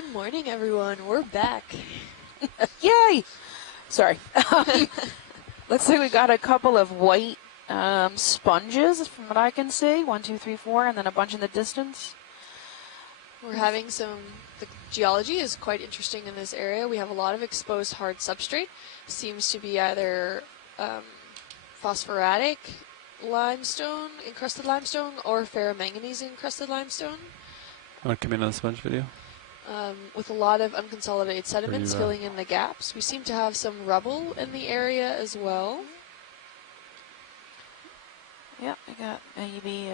Good morning, everyone. We're back. Yay! Sorry. Looks like we got a couple of white sponges from what I can see. 1, 2, 3, 4, and then a bunch in the distance. We're having the geology is quite interesting in this area. We have a lot of exposed hard substrate. Seems to be either phosphoratic limestone, encrusted limestone, or ferromanganese encrusted limestone. Want to come in on the sponge video? With a lot of unconsolidated sediments filling in the gaps. We seem to have some rubble in the area as well. Yep, I got maybe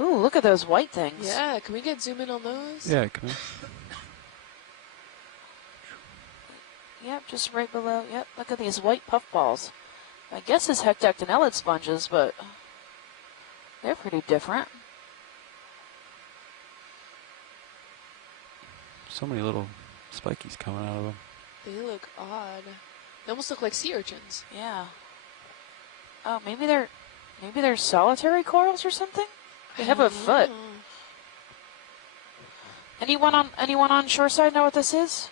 ooh, look at those white things. Yeah, can we get zoom in on those? Yeah, come in. Yep, just right below. Yep, look at these white puffballs. I guess it's hectactinellid sponges, but they're pretty different. So many little spikies coming out of them. They look odd. They almost look like sea urchins. Yeah. Oh, maybe they're solitary corals or something? They have a foot. Anyone on shoreside know what this is?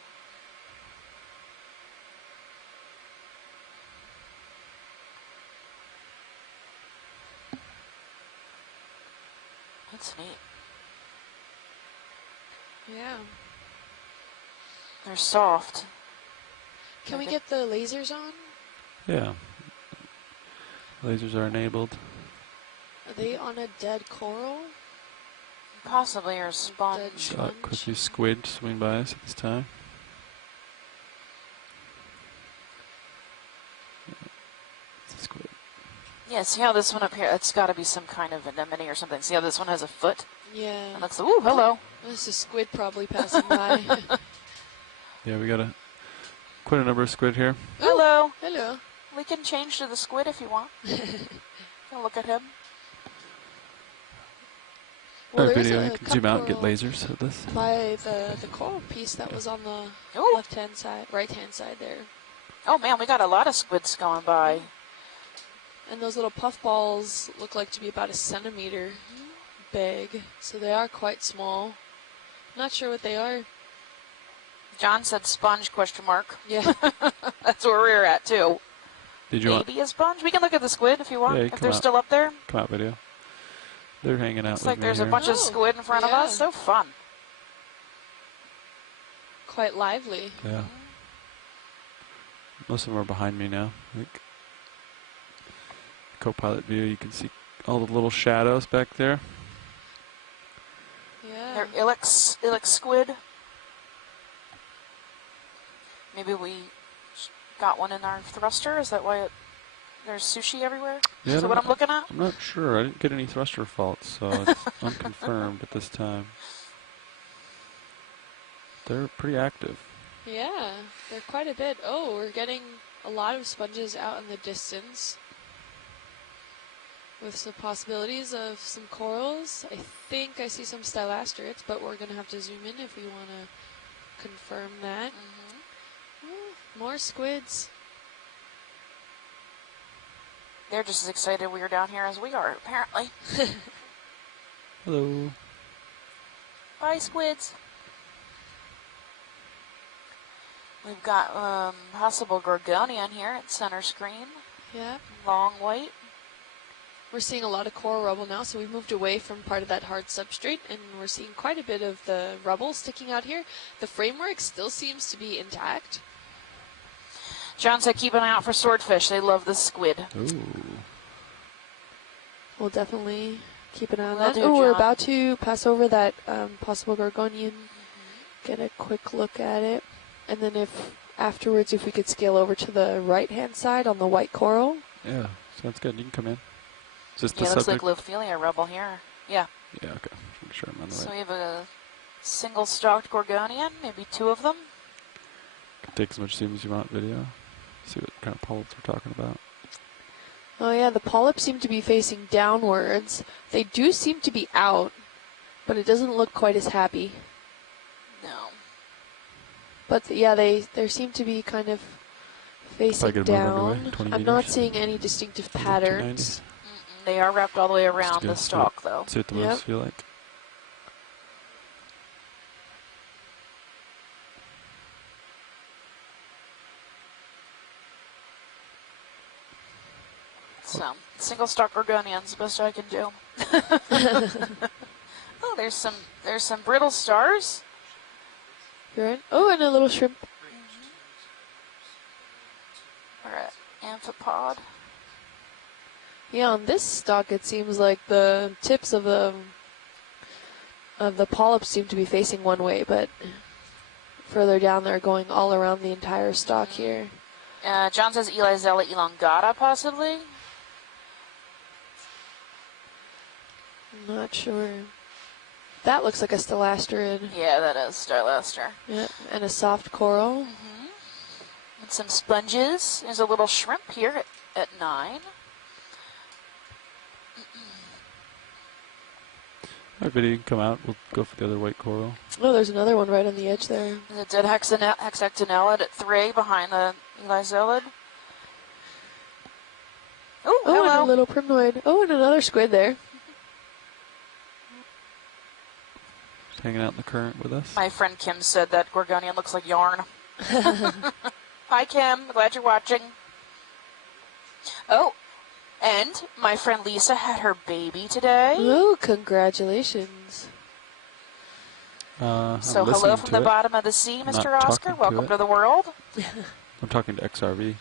That's neat. Yeah. They're soft. Can we get the lasers on? Yeah. Lasers are enabled. Are they on a dead coral? Possibly, or a sponge. Got quite a few squid swimming by us at this time. It's a squid. Yeah, see how this one up here, it's got to be some kind of anemone or something. See how this one has a foot? Yeah. It looks, ooh, hello. There's a squid probably passing by. Yeah, we got quite a number of squid here. Hello. Hello. We can change to the squid if you want. Look at him. Well, video, you can zoom out and get lasers at this. By the coral piece that was on the left-hand side, right-hand side there. Oh man, we got a lot of squids going by. And those little puffballs look like to be about 1 centimeter big, so they are quite small. Not sure what they are. John said sponge, question mark. Yeah. That's where we're at too. Did you Maybe a sponge? We can look at the squid if you want, yeah, if they're still up there. Come out video. They're hanging out. Looks like there's here. a bunch of squid in front of us. So fun. Quite lively. Yeah. Most of them are behind me now. Like co-pilot view, you can see all the little shadows back there. Yeah. They're ilex squid. Maybe we got one in our thruster. Is that why there's sushi everywhere? Yeah, Is that what I'm looking at? I'm not sure. I didn't get any thruster faults, so it's unconfirmed at this time. They're pretty active. Yeah, they're quite a bit. Oh, we're getting a lot of sponges out in the distance with some possibilities of some corals. I think I see some stylastrids, but we're going to have to zoom in if we want to confirm that. More squids. They're just as excited we are down here as we are, apparently. Hello. Bye, squids. We've got possible gorgonia in here at center screen. Yeah. Long white. We're seeing a lot of coral rubble now, so we've moved away from part of that hard substrate, and we're seeing quite a bit of the rubble sticking out here. The framework still seems to be intact. John said keep an eye out for swordfish. They love the squid. Ooh. We'll definitely keep an eye on Will that. do, Oh, we're John. about to pass over that possible gorgonian. Get a quick look at it. And then if afterwards, if we could scale over to the right-hand side on the white coral. Yeah, sounds good. You can come in. Is this the Yeah, looks like subject? Lophelia rubble here. Yeah. Yeah, okay. Make sure I'm on the So we right. have a single-stalked gorgonian, maybe 2 of them. Can take as much zoom as you want video. See what kind of polyps we're talking about. Oh yeah, the polyps seem to be facing downwards. They do seem to be out, but it doesn't look quite as happy. No. But yeah, they seem to be kind of facing get them over down. underway, 20 I'm not meters. seeing any distinctive 290. patterns. They are wrapped all the way around Just the gonna stalk, though. See what the Yep. moves feel like. So, single stalk Gorgonians, the best I can do. Oh, there's some brittle stars. You're in. Oh, and a little shrimp. Or an amphipod. Yeah, on this stalk, it seems like the tips of the polyps seem to be facing one way, but further down they're going all around the entire stalk here. John says Elizella elongata, possibly. I'm not sure. That looks like a stellastrid. Yeah, that is Stylaster. Yeah, and a soft coral. And some sponges. There's a little shrimp here at 9. Alright, video, you can come out. We'll go for the other white coral. Oh, there's another one right on the edge there. There's a dead hexactinellid at 3 behind the Elizellid. Oh, Oh, hello. and a little primnoid. Oh, and another squid there. Just hanging out in the current with us. My friend Kim said that Gorgonian looks like yarn. Hi, Kim. Glad you're watching. Oh, and my friend Lisa had her baby today. Oh, congratulations. I'm So listening hello from to the it. bottom of the sea, I'm Mr. not Oscar. talking to Welcome it. to the world. I'm talking to XRV.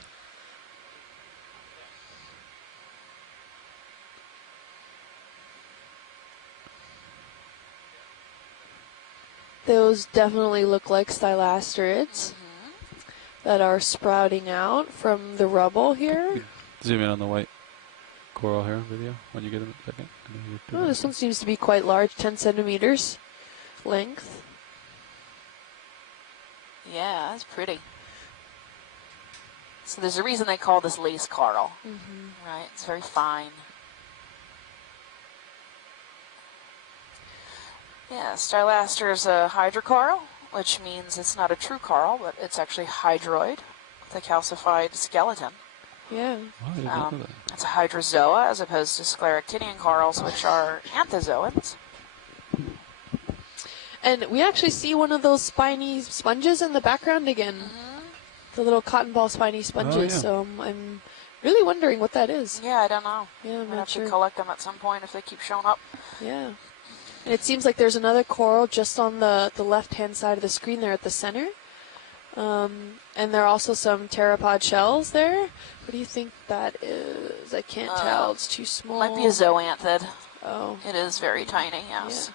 Those definitely look like stylastrids that are sprouting out from the rubble here. Zoom in on the white coral here video when you get in a second. I know you're doing Oh, this one seems to be quite large, 10 centimeters length. Yeah, that's pretty. So there's a reason they call this lace coral, right? It's very fine. Yeah, Stylaster is a hydrocoral, which means it's not a true coral, but it's actually hydroid with a calcified skeleton. Yeah. Oh, I did not know that. It's a hydrozoa as opposed to scleractinian corals, which are anthozoans. And we actually see one of those spiny sponges in the background again. The little cotton ball spiny sponges. yeah. So I'm really wondering what that is. Yeah, I don't know. Yeah, I'm We'll not have sure. to collect them at some point if they keep showing up. Yeah. And it seems like there's another coral just on the left-hand side of the screen there at the center. And there are also some pteropod shells there. What do you think that is? I can't tell. It's too small. Might be a zoanthid. Oh. It is very tiny, yes.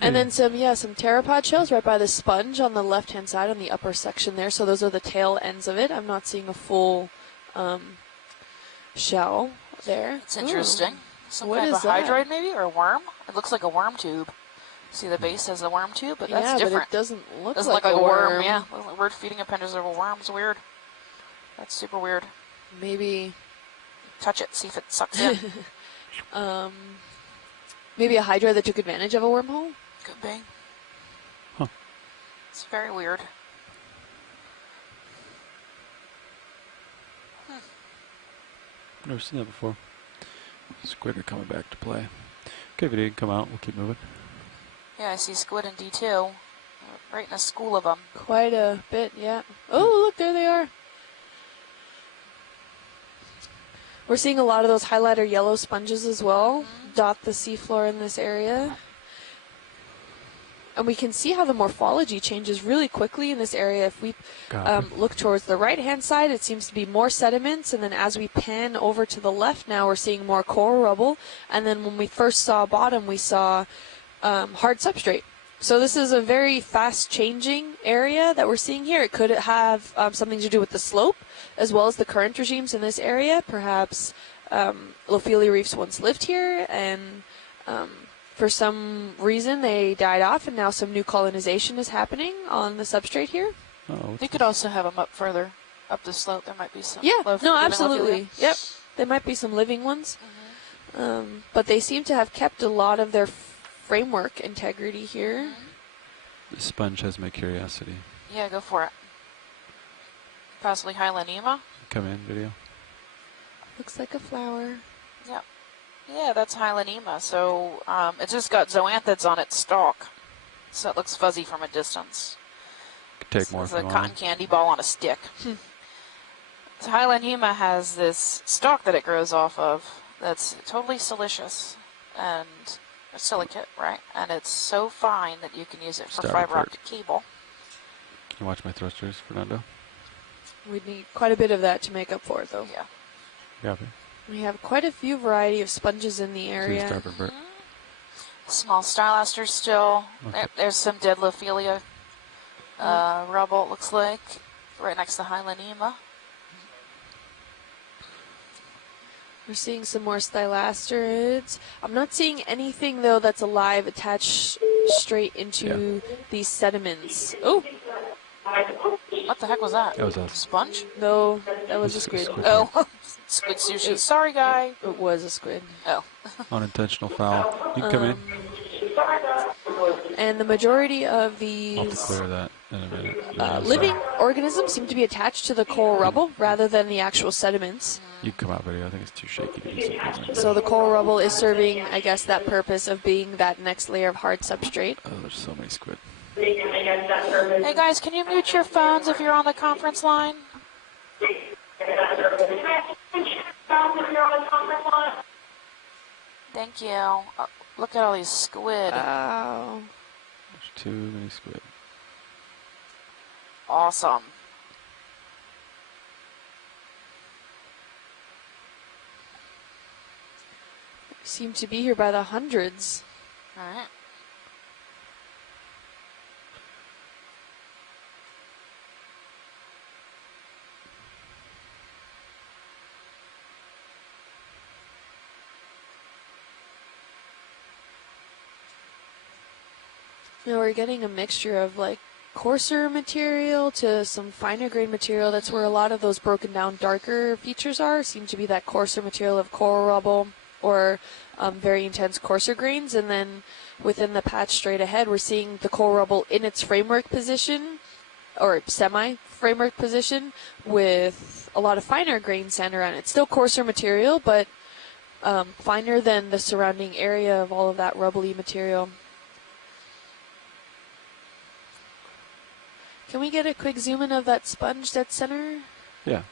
And then some pteropod shells right by the sponge on the left-hand side on the upper section there. So those are the tail ends of it. I'm not seeing a full shell there. It's interesting. Some What kind of is a that? hydroid maybe, or a worm? It looks like a worm tube. See, the base has a worm tube, but that's yeah, different. but it doesn't look Doesn't like look like a a worm. Yeah, looks like weird feeding appendages of a worm. It's weird. That's super weird. Maybe Touch it, see if it sucks in. maybe a hydra that took advantage of a wormhole. Could be. Huh. It's very weird. Never seen that before. Squid are coming back to play. Okay, video, you can come out. We'll keep moving. Yeah, I see squid in D2. Right in a school of them. Quite a bit, yeah. Oh, look, there they are. We're seeing a lot of those highlighter yellow sponges as well dot the seafloor in this area. And we can see how the morphology changes really quickly in this area. If we look towards the right-hand side, it seems to be more sediments. And then as we pan over to the left now, we're seeing more coral rubble. And then when we first saw bottom, we saw hard substrate. So this is a very fast-changing area that we're seeing here. It could have something to do with the slope, as well as the current regimes in this area. Perhaps Lophelia reefs once lived here, and for some reason they died off, and now some new colonization is happening on the substrate here. Oh, You could also have them up further, up the slope. There might be some. Yeah, living absolutely. Lophelia. Yep, there might be some living ones. But they seem to have kept a lot of their framework integrity here. the sponge has my curiosity. Yeah, go for it. Possibly Hylanema. Come in, video. Looks like a flower. Yep. Yeah, that's Hylanema. So it just got zoanthids on its stalk. So it looks fuzzy from a distance. Could take more It's if a you cotton want. candy ball on a stick. Hylanema has this stalk that it grows off of that's totally silicious and silicate, right? And it's so fine that you can use it for fiber optic cable. Can you watch my thrusters, Fernando? We'd need quite a bit of that to make up for it, though. Yeah. Copy. We have quite a few variety of sponges in the area. Starboard, Bert. Small stylasters still. Okay. There's some Deadlophilia rubble, it looks like, right next to Hylanema. We're seeing some more stylasters. I'm not seeing anything, though, that's alive attached straight into these sediments. Oh! What the heck was that? That was a sponge? No, that was a squid. Oh, squid sushi. Sorry, guy. It was a squid. Oh. unintentional foul. You can come in. And the majority of these I'll have to clear that in a minute. living organisms seem to be attached to the coral rubble rather than the actual sediments. You can come out video. I think it's too shaky to use it. So the coral rubble is serving, I guess, that purpose of being that next layer of hard substrate. Oh, there's so many squid. Hey guys, can you mute your phones if you're on the conference line? Thank you. Look at all these squid. Wow. There's too many squid. Awesome. Seem to be here by the hundreds. All right. Now we're getting a mixture of like coarser material to some finer grain material. That's where a lot of those broken down darker features are. Seem to be that coarser material of coral rubble or very intense coarser grains. And then within the patch straight ahead, we're seeing the coral rubble in its framework position or semi-framework position with a lot of finer grain sand around it. Still coarser material, but finer than the surrounding area of all of that rubbly material. Can we get a quick zoom in of that sponge dead center? Yeah.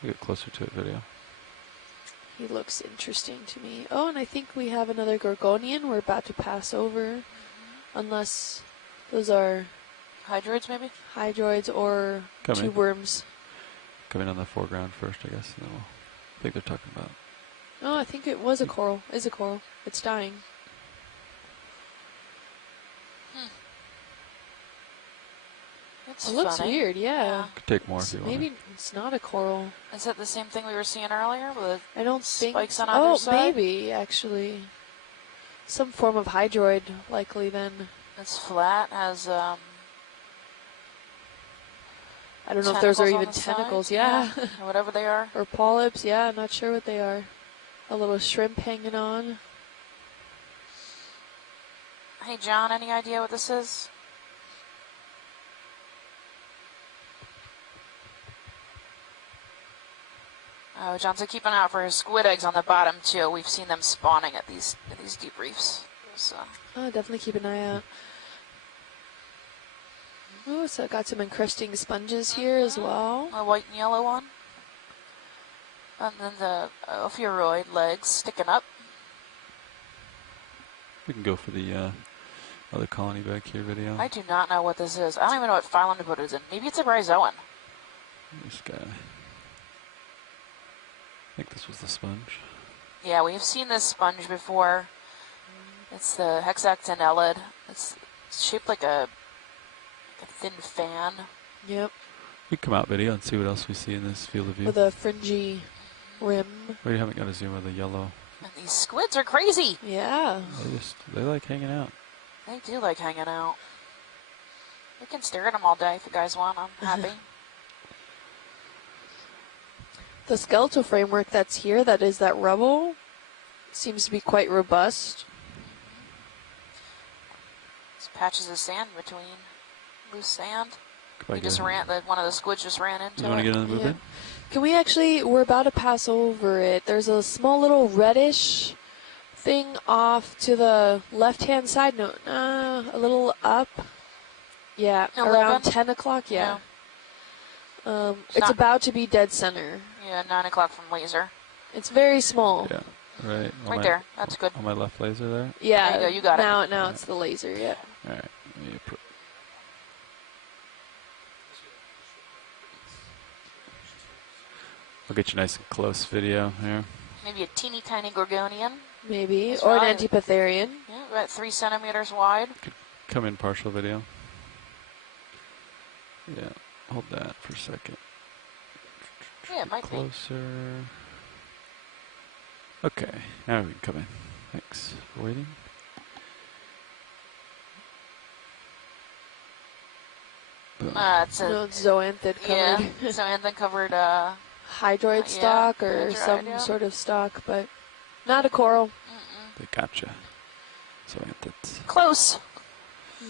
Get closer to it video. He looks interesting to me. Oh, and I think we have another Gorgonian we're about to pass over. Unless those are Hydroids, maybe? hydroids or tube worms. Come in on the foreground first, I guess. And then we'll I think they're talking about. Oh, I think it was a coral. Is a coral. It's dying. That's it looks funny. weird, yeah. Could take more if you want. Maybe it's not a coral. Is that the same thing we were seeing earlier with I don't think. spikes on either side? Maybe actually. Some form of hydroid, likely then. It's flat, has I don't know if those are tentacles on even the side? tentacles, yeah. Or whatever they are. Or polyps, yeah, not sure what they are. A little shrimp hanging on. Hey John, any idea what this is? Oh, John's keep an eye out for his squid eggs on the bottom too. We've seen them spawning at these deep reefs. So. Oh, definitely keep an eye out. Oh, so got some encrusting sponges here as well. A white and yellow one. And then the ophiuroid legs sticking up. We can go for the other colony back here video. I do not know what this is. I don't even know what phylum to put it in. Maybe it's a bryozoan. This guy. I think this was the sponge. Yeah, we've seen this sponge before. It's the hexactinellid. It's shaped like a thin fan. Yep. We can come out video and see what else we see in this field of view. With a fringy rim. We haven't got a zoom of the yellow. And these squids are crazy. Yeah. They like hanging out. They do like hanging out. We can stare at them all day if you guys want. I'm happy. The skeletal framework that's here, that is that rubble, seems to be quite robust. There's patches of sand between loose sand. One One of the squids just ran into it. You want to get on the movement? Yeah. Can we actually, we're about to pass over it. There's a small little reddish thing off to the left-hand side. No, a little up. Yeah, around 10 o'clock, yeah. It's about to be dead center. Yeah, 9 o'clock from laser. It's very small. Yeah, right. Right there. That's good. On my left laser there. Yeah. There you go. You got now, it. Now it's the laser. Yeah. All right. I'll get you nice and close video here. Maybe a teeny tiny gorgonian. Maybe. That's or right. an Antipitherian. Yeah, about 3 centimeters wide. Could come in partial video. Yeah, hold that for a second. Yeah, it might be. Closer. Okay, now we can come in. Thanks for waiting. Boom. It's a No, it's zoanthid covered. yeah, zoanthid covered. Hydroid stock or hydroid, some yeah. sort of stock, but not a coral. They gotcha. So that's Close.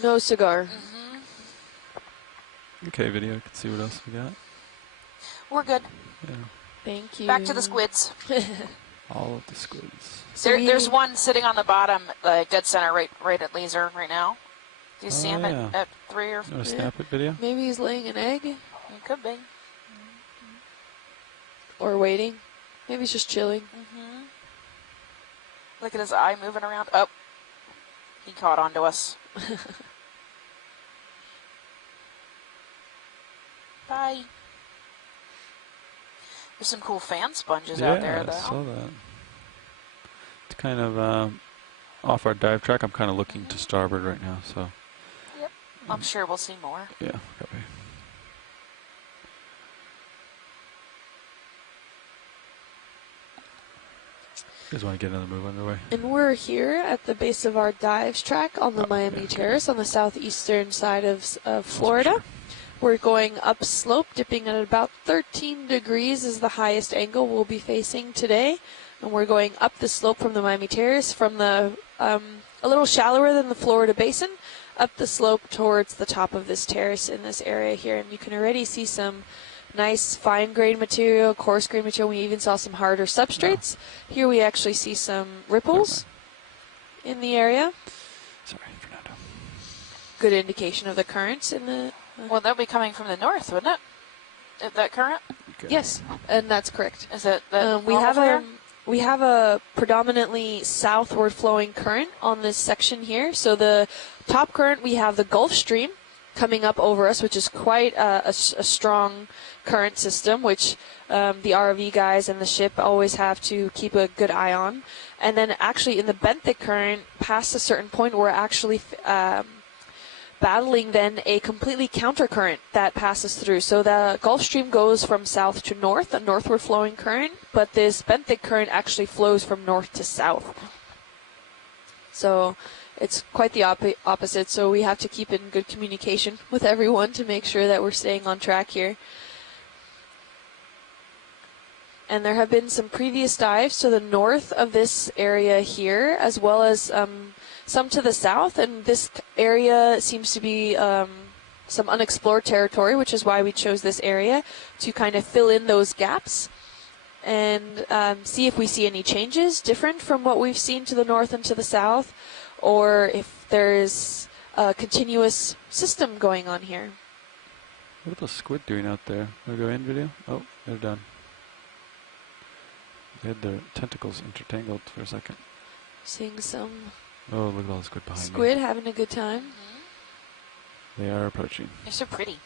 No cigar. okay. Video. I can see what else we got. We're good. Yeah, Thank you. Back to the squids. all of the squids. There's one sitting on the bottom, like dead center, right at laser right now. Do you see him yeah. at 3 or? You want to snap it video? Maybe he's laying an egg He could be. or waiting. Maybe he's just chilling. Look at his eye moving around. Oh, he caught onto us. Bye. There's some cool fan sponges out there, though. I saw that. It's kind of off our dive track. I'm kind of looking to starboard right now, so. Yep. I'm sure we'll see more. Yeah, copy. You guys want to get another move underway? And we're here at the base of our dives track on the Miami Terrace on the southeastern side of Florida. We're going upslope, dipping at about 13 degrees is the highest angle we'll be facing today. And we're going up the slope from the Miami Terrace from the a little shallower than the Florida Basin, up the slope towards the top of this terrace in this area here. And you can already see some nice fine grain material, coarse grain material. We even saw some harder substrates. Yeah. Here we actually see some ripples in the area. Sorry, Fernando. Good indication of the currents in the... Well, that'll be coming from the north, wouldn't it? That current? Okay. Yes, and that's correct. Is it that we have a predominantly southward flowing current on this section here. So the top current, we have the Gulf Stream coming up over us, which is quite a strong current system, which the ROV guys and the ship always have to keep a good eye on. And then actually in the benthic current, past a certain point, we're actually battling then a completely counter current that passes through. So the Gulf Stream goes from south to north, a northward flowing current, but this benthic current actually flows from north to south. So it's quite the opposite, so we have to keep in good communication with everyone to make sure that we're staying on track here. And there have been some previous dives to the north of this area here, as well as some to the south, and this area seems to be some unexplored territory, which is why we chose this area to kind of fill in those gaps and see if we see any changes different from what we've seen to the north and to the south, or if there's a continuous system going on here. What are the squid doing out there? Wanna go in video? Oh, they're done. They had their tentacles intertangled for a second. Seeing some Oh, look at all the squid behind me. squid having a good time. They are approaching. They're so pretty.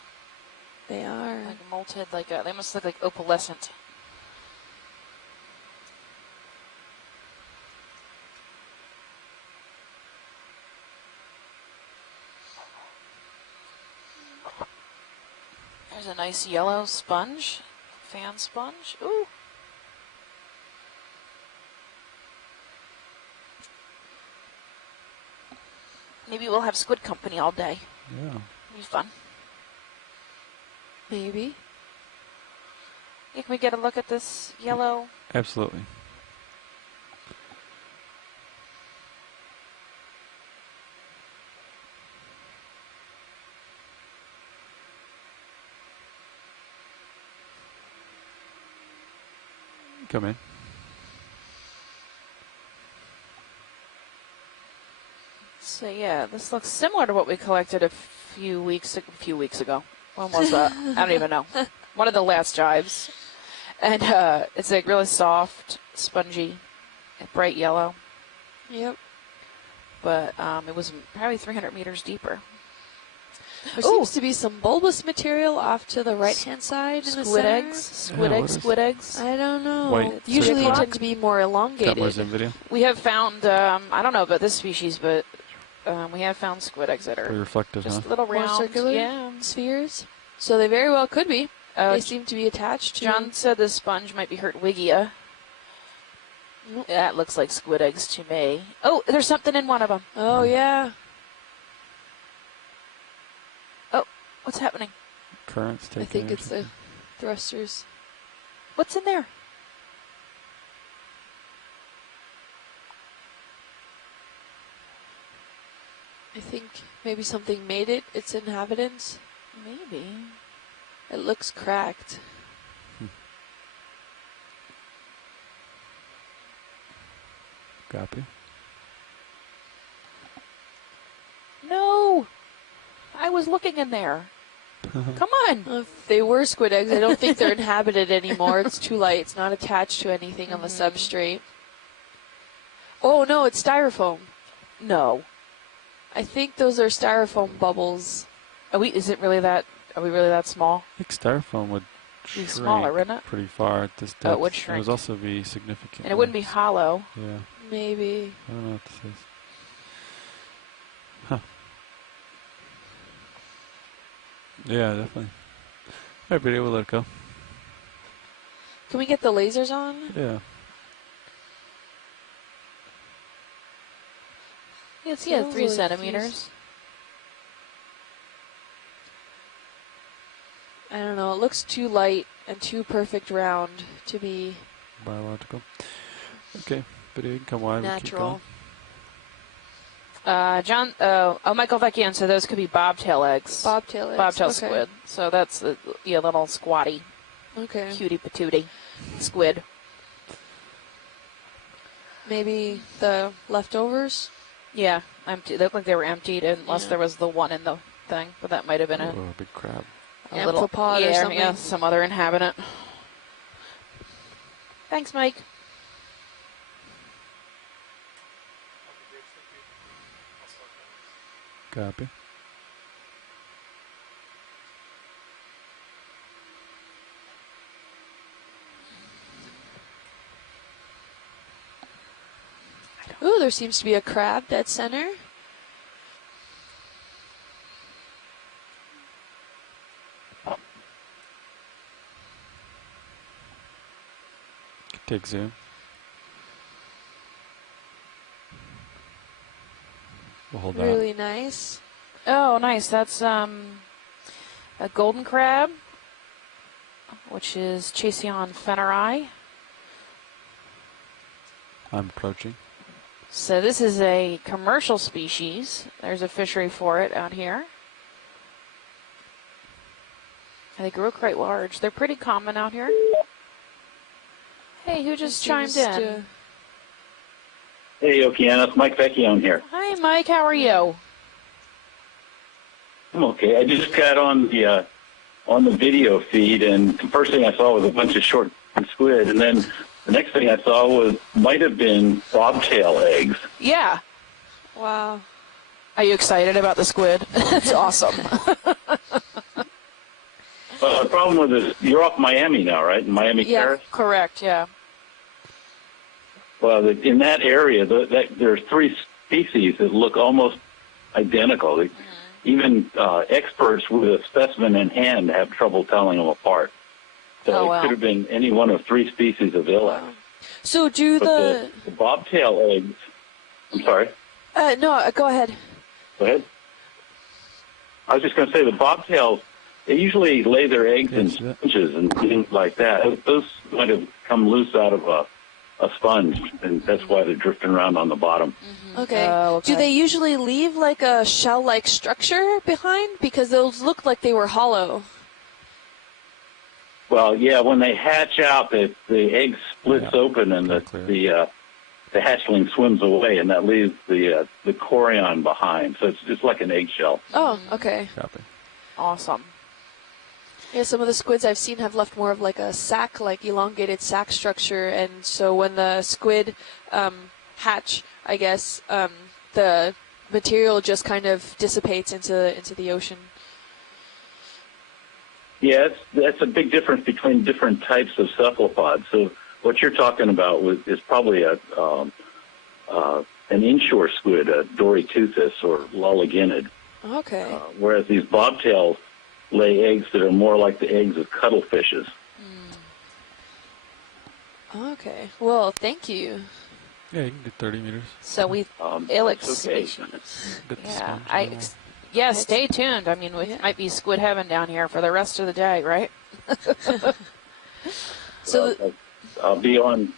They are. Like molted, they must look like opalescent. There's a nice yellow sponge, fan sponge. Ooh. Maybe we'll have squid company all day. Yeah. It'll be fun. Maybe. Can we get a look at this yellow? Absolutely. Come in. So yeah, this looks similar to what we collected a few weeks ago. When was that? I don't even know. one of the last jives. And it's like really soft, spongy, and bright yellow. Yep. But it was probably 300 meters deeper. There seems to be some bulbous material off to the right-hand side in the center. Squid eggs. I don't know. White Usually they circle. tend to be more elongated. Got more Zoom video. We have found, I don't know about this species, but we have found squid eggs that Pretty are reflective, just huh? little More round circular spheres. So they very well could be. They seem to be attached to... John said the sponge might be Hertwiggia. Nope. That looks like squid eggs to me. Oh, there's something in one of them. Oh, yeah. What's happening? Currents taking I think it. it's the thrusters. What's in there? I think maybe something made it, its inhabitants. Maybe. It looks cracked. Copy. No! I was looking in there. Come on! If they were squid eggs, I don't think they're inhabited anymore. It's too light. It's not attached to anything on the substrate. Oh, no, it's styrofoam. No. I think those are styrofoam bubbles. Are we really that small? I think styrofoam would Be shrink smaller, wouldn't it? pretty far at this depth. Oh, it would It shrink. would also be significant. And it wouldn't be hollow. Yeah. Maybe. I don't know what this is. Huh. Yeah, definitely. All right, video, we'll let it go. Can we get the lasers on? Yeah. It's, Those 3 are centimeters. I don't know. It looks too light and too perfect round to be Biological. Okay, video, you can come wide. We'll keep natural. John, Michael Vecchione said those could be bobtail eggs. Bobtail eggs. Bobtail Okay. squid. So that's a little squatty, Okay. cutie patootie squid. Maybe the leftovers? Yeah, empty. They look like they were emptied unless Yeah. there was the one in the thing, but that might have been going. Oh, a big crab. a little Amphipod or something. Yeah, some other inhabitant. Thanks, Mike. Copy. Ooh, there seems to be a crab dead center. Take zoom. We'll hold that. Really nice. Oh, nice. That's a golden crab, which is Chasion fenneri. I'm approaching. So this is a commercial species. There's a fishery for it out here. And they grow quite large. They're pretty common out here. Hey, who just chimed in? Hey, Okeanos, Mike Vecchione here. Hi, Mike. How are you? I'm okay. I just got on the video feed, and the first thing I saw was a bunch of short squid, and then the next thing I saw might have been bobtail eggs. Yeah. Wow. Are you excited about the squid? It's awesome. Well, the problem with this, you're off Miami now, right? In Miami Terrace? Correct, yeah. Well, in that area, there's 3 species that look almost identical. Even experts with a specimen in hand have trouble telling them apart. So it could have been any one of 3 species of ilex. Wow. So do But the bobtail eggs, I'm sorry. No, go ahead. Go ahead. I was just going to say the bobtails, they usually lay their eggs in sponges and things like that. Those might have come loose out of a sponge, and that's why they're drifting around on the bottom. Okay. Okay. Do they usually leave like a shell-like structure behind? Because those looked like they were hollow. Well, yeah, when they hatch out, the egg splits open and the hatchling swims away, and that leaves the chorion behind. So it's like an eggshell. Oh, okay. Copy. Awesome. Yeah, some of the squids I've seen have left more of like a sac, like elongated sac structure, and so when the squid hatch, I guess, the material just kind of dissipates into the ocean. Yeah, that's a big difference between different types of cephalopods. So what you're talking about is probably an inshore squid, a Doryteuthis or Lolliginid. Okay. Whereas these bobtails lay eggs that are more like the eggs of cuttlefishes. Okay. Well, thank you. Yeah, you can get 30 meters. So we Ilex okay. species. Get the Yeah, sponge yeah. Stay tuned. I mean, it might be squid heaven down here for the rest of the day, right? So I'll be on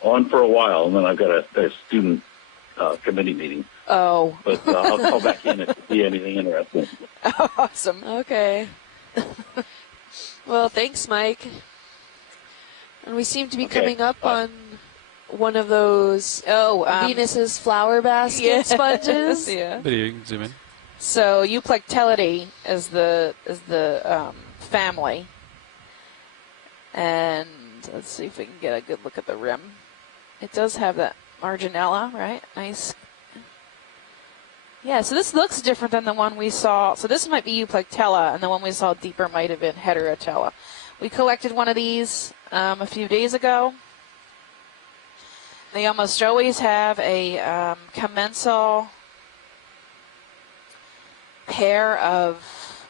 for a while, and then I've got a student committee meeting. Oh. But I'll call back in if you see anything interesting. Awesome. okay. Well, thanks, Mike. And we seem to be coming up on one of those Venus's flower basket sponges. Yeah. Video, you can zoom in. So Euplectellidae is the family, and let's see if we can get a good look at the rim. It does have that marginella, right? Nice. Yeah, so this looks different than the one we saw. So this might be Euplectella, and the one we saw deeper might have been Heterotella. We collected one of these a few days ago. They almost always have a commensal pair of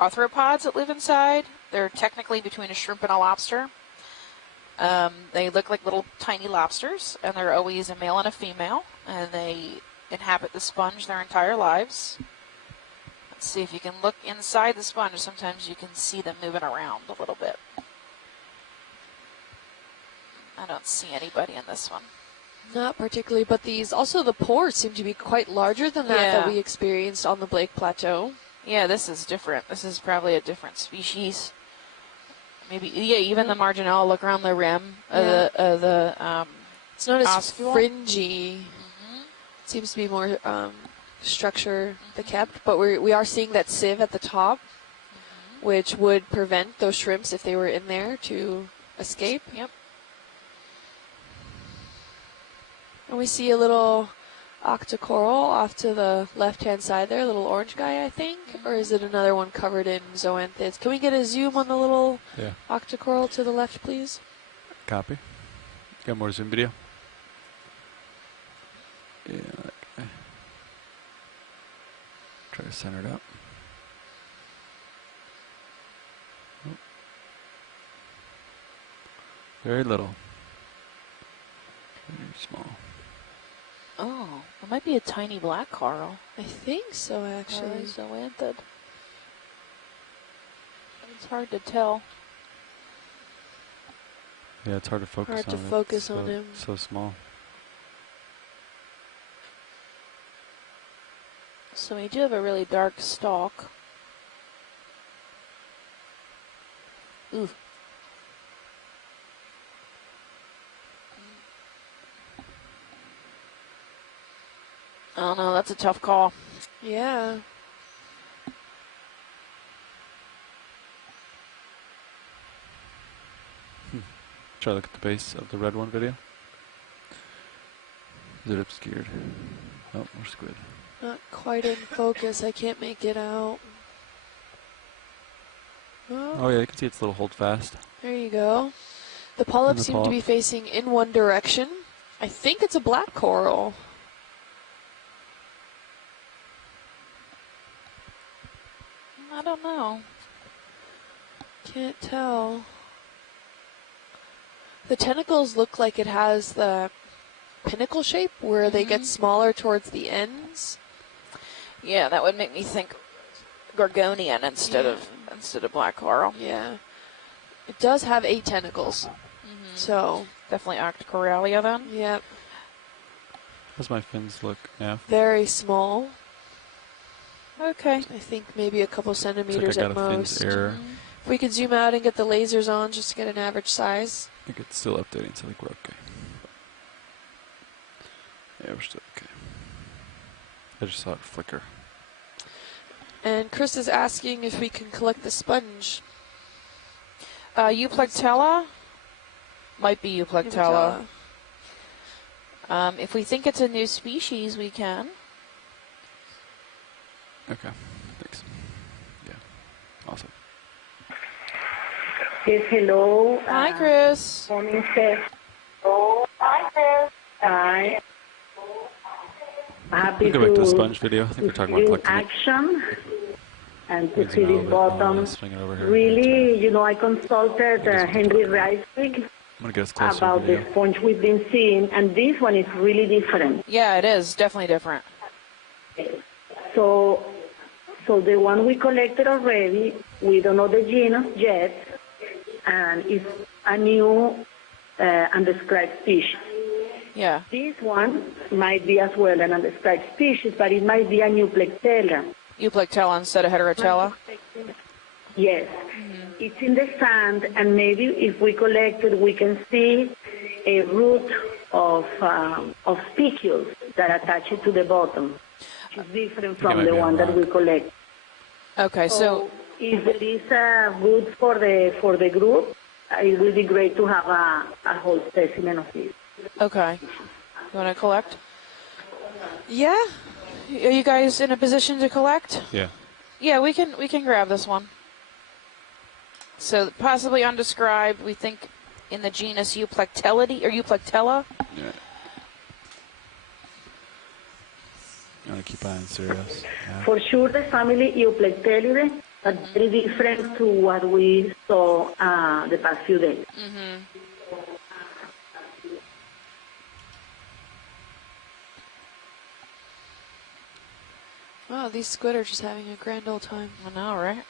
arthropods that live inside. They're technically between a shrimp and a lobster. They look like little tiny lobsters, and they're always a male and a female, and they inhabit the sponge their entire lives. Let's see if you can look inside the sponge. Sometimes you can see them moving around a little bit. I don't see anybody in this one. Not particularly, but the pores seem to be quite larger than that we experienced on the Blake Plateau. Yeah, this is different. This is probably a different species. Maybe, even the marginal. Look around the rim of the it's not as ospule. fringy. It seems to be more structure kept, but we are seeing that sieve at the top, which would prevent those shrimps, if they were in there, to escape. Yep. And we see a little octocoral off to the left-hand side there, a little orange guy, I think. Or is it another one covered in zoanthids? Can we get a zoom on the little octocoral to the left, please? Copy. Got more zoom video? Yeah, that guy. Try to center it up. Oh. Very little. Very small. Oh, it might be a tiny black coral. I think so, actually. Zoanthid. It's hard to tell. Yeah, it's hard to focus on. Hard to focus on him. So small. So we do have a really dark stalk. Ooh. Oh no, that's a tough call. Yeah. Try to look at the base of the red one video. Is it obscured? Oh, more squid. Not quite in focus. I can't make it out. Oh yeah, you can see its little hold fast. There you go. The polyps seem to be facing in one direction. I think it's a black coral. I don't know. Can't tell. The tentacles look like it has the pinnacle shape where they get smaller towards the ends. Yeah, that would make me think Gorgonian instead of black coral. Yeah. It does have 8 tentacles. So definitely Octocoralia then. Yep. How's my fins look now? Very small. Okay. I think maybe a couple centimeters like I at got a most. fins error. If we could zoom out and get the lasers on just to get an average size. I think it's still updating, so I think we're okay. Yeah, we're still okay. I just saw it flicker. And Chris is asking if we can collect the sponge. Euplectella. Might be Euplectella. If we think it's a new species, we can. Okay, thanks. Yeah, awesome. Yes, hello. Hi, Chris. Morning, Steph. Oh, hi, Chris. Hi. Happy We'll go back to the sponge video. I think we're talking about collecting action and to it. see this bottom. Swing it over here. Really, you know, I consulted Henry Reiswig I'm gonna get us closer about the sponge we've been seeing, and this one is really different. Yeah, it is definitely different. So the one we collected already, we don't know the genus yet, and it's a new undescribed species. Yeah. This one might be as well an undescribed species, but it might be a new Euplectella. Euplectella instead of Heterotella? Yes. It's in the sand, and maybe if we collect it, we can see a root of spicules that attach it to the bottom, which is different from the one that we collect. Okay, so if there is a root for the group, it will be great to have a whole specimen of this. okay. You want to collect? Yeah. Are you guys in a position to collect? Yeah. Yeah, we can grab this one. So possibly undescribed, we think in the genus Euplectella. Yeah. You want to keep on serious? Yeah. For sure, the family Euplectellidae are very different to what we saw the past few days. Wow, these squid are just having a grand old time. I know, right?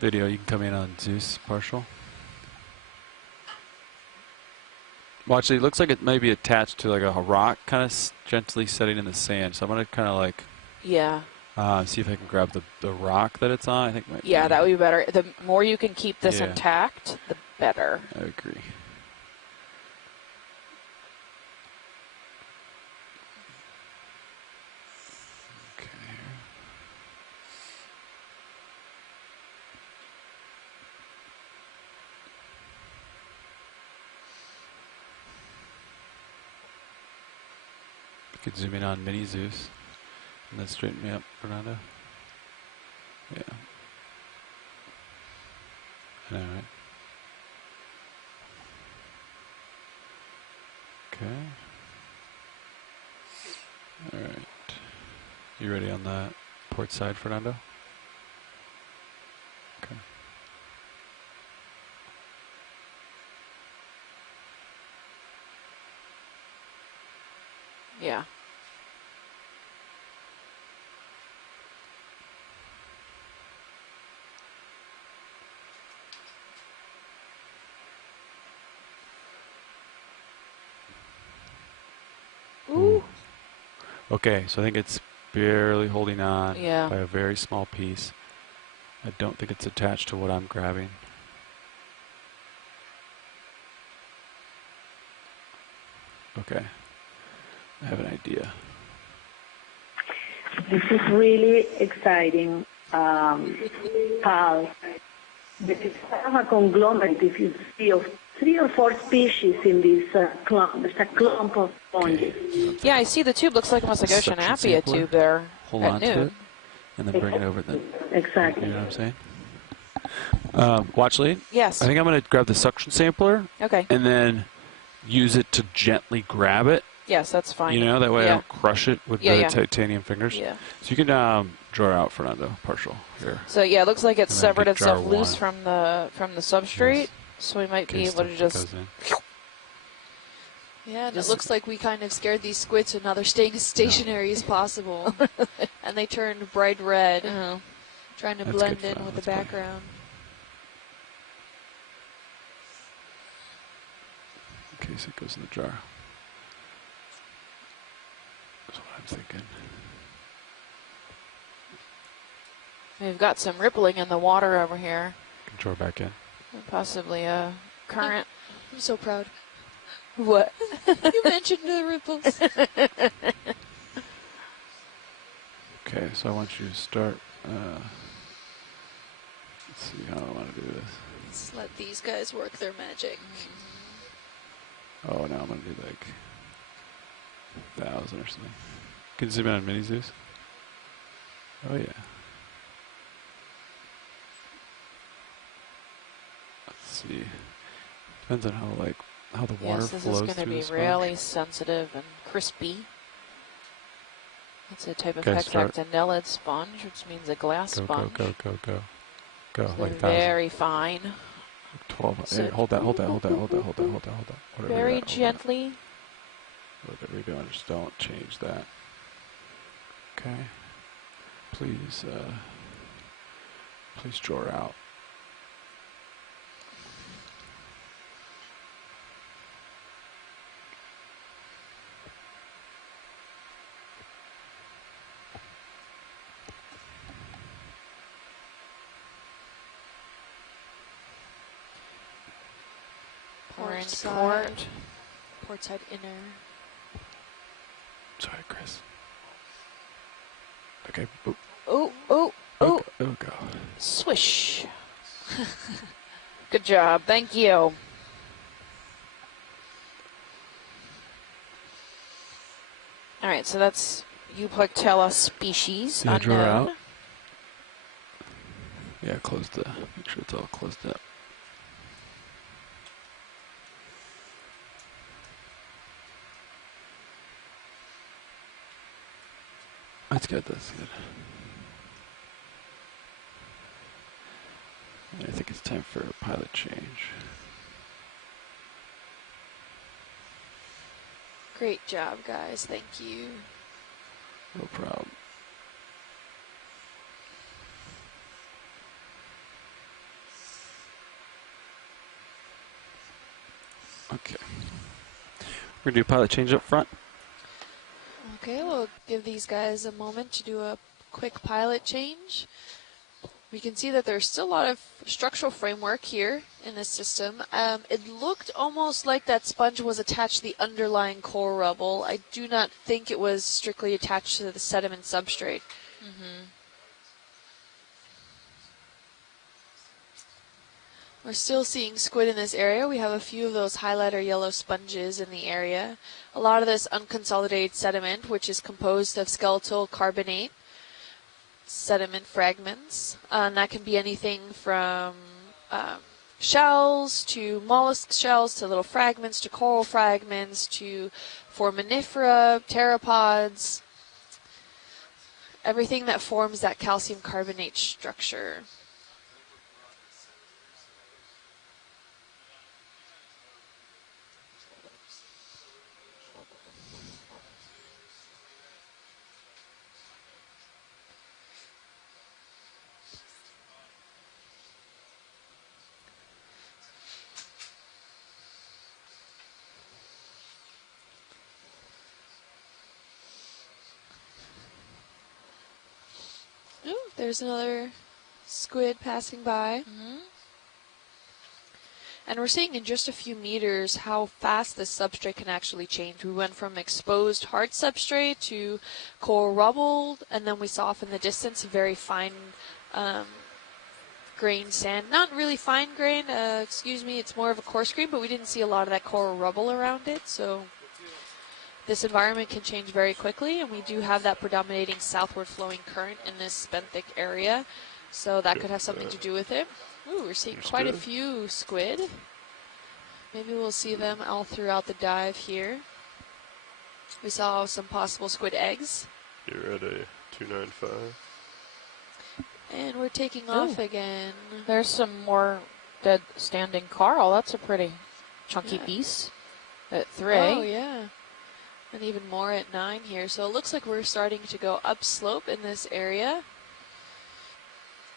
Video, you can come in on Zeus partial. Well, actually, it looks like it may be attached to like a rock, kind of gently setting in the sand. So I'm gonna kind of like see if I can grab the rock that it's on. I think. That would be better. The more you can keep this intact, the better. I agree. Could zoom in on Mini Zeus and then straighten me up, Fernando. Yeah. All right. Okay. All right. You ready on that port side, Fernando? Okay. Yeah. Ooh. Okay, so I think it's barely holding on Yeah. by a very small piece. I don't think it's attached to what I'm grabbing. Okay. I have an idea. This is really exciting, Paul. This is kind of a conglomerate, if you see, of 3 or 4 species in this clump. There's a clump of sponges. Yeah, I see the tube. Looks like almost like Oceanapia tube there. Hold at on noon. to it, and then bring it over then. Exactly. You know what I'm saying? Watch lead. Yes. I think I'm going to grab the suction sampler. Okay. And then use it to gently grab it. Yes, that's fine. You know, that way I don't crush it with the titanium fingers. Yeah. So you can draw out, Fernando, partial here. So yeah, it looks like it's And then severed pick itself jar loose one. from the substrate. Yes. So we might be Okay, able to stuff that just. goes in. Yeah, and it looks like we kind of scared these squids, so now they're staying as stationary as possible. And they turned bright red, trying to That's blend good in fun. with That's the fun. background. Okay, so it goes in the jar. That's what I'm thinking. We've got some rippling in the water over here. Can draw back in. Possibly a current. I'm so proud. What? You mentioned the ripples. Okay, Okay, so I want you to start. Let's see how I want to do this. Let's let these guys work their magic. Oh, now I'm going to do like 1,000 or something. Can you zoom in on Mini Zeus? Oh, yeah. Let's see. Depends on how the water flows through the sponge. Yes, this is going to be really sensitive and crispy. It's a type of hexactinellid sponge, which means a glass sponge. Go. So like very fine. 12. So hey, hold that. Very gently. Whatever you're doing, just don't change that. Okay. Please draw her out. Port side inner. Sorry, Chris. Okay. Boop. Oh. Go. Swish. Good job. Thank you. All right, so that's Euplectella species. Yeah, draw out. Yeah, make sure it's all closed up. That's good. I think it's time for a pilot change. Great job, guys. Thank you. No problem. Okay. We're going to do pilot change up front. Okay, we'll give these guys a moment to do a quick pilot change. We can see that there's still a lot of structural framework here in this system. It looked almost like that sponge was attached to the underlying coral rubble. I do not think it was strictly attached to the sediment substrate. We're still seeing squid in this area. We have a few of those highlighter yellow sponges in the area. A lot of this unconsolidated sediment, which is composed of skeletal carbonate sediment fragments. And that can be anything from shells to mollusk shells to little fragments to coral fragments to foraminifera, pteropods. Everything that forms that calcium carbonate structure. Ooh, there's another squid passing by. And we're seeing in just a few meters how fast this substrate can actually change. We went from exposed hard substrate to coral rubble, and then we saw off in the distance a very fine grain sand. Not really fine grain, it's more of a coarse grain, but we didn't see a lot of that coral rubble around it, so this environment can change very quickly, and we do have that predominating southward flowing current in this benthic area, so that could have something to do with it. Ooh, we're seeing quite a few squid. Maybe we'll see them all throughout the dive here. We saw some possible squid eggs. You're at a 295. And we're taking off again. There's some more dead standing coral. That's a pretty chunky piece at 3. Oh, yeah. And even more at 9 here. So it looks like we're starting to go upslope in this area.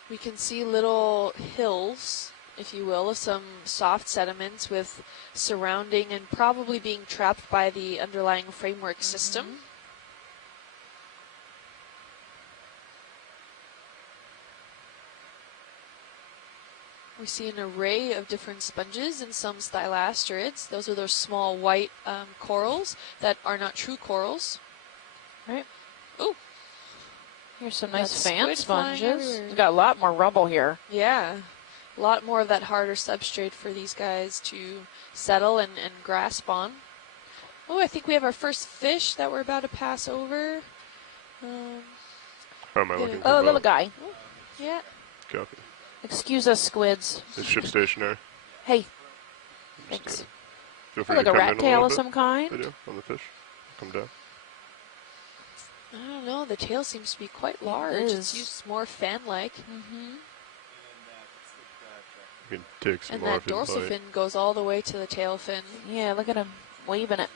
We can see little hills, if you will, of some soft sediments with surrounding and probably being trapped by the underlying framework system. We see an array of different sponges and some stylasterids. Those are those small white corals that are not true corals. Right. Ooh. Here's some nice fan sponges. We've got a lot more rubble here. Yeah. A lot more of that harder substrate for these guys to settle and grasp on. Oh, I think we have our first fish that we're about to pass over. How am I looking for a little guy. Oh, yeah. Copy. Excuse us, squids. Is ship stationary? Hey. Thanks. Feel free Like to a come rat in tail a of little some kind? bit. I do, on the fish. Come down. I don't know. The tail seems to be quite large. It's used more fan-like. Mm-hmm. You can take some And more that dorsal fin goes all the way to the tail fin. Yeah, look at him waving it.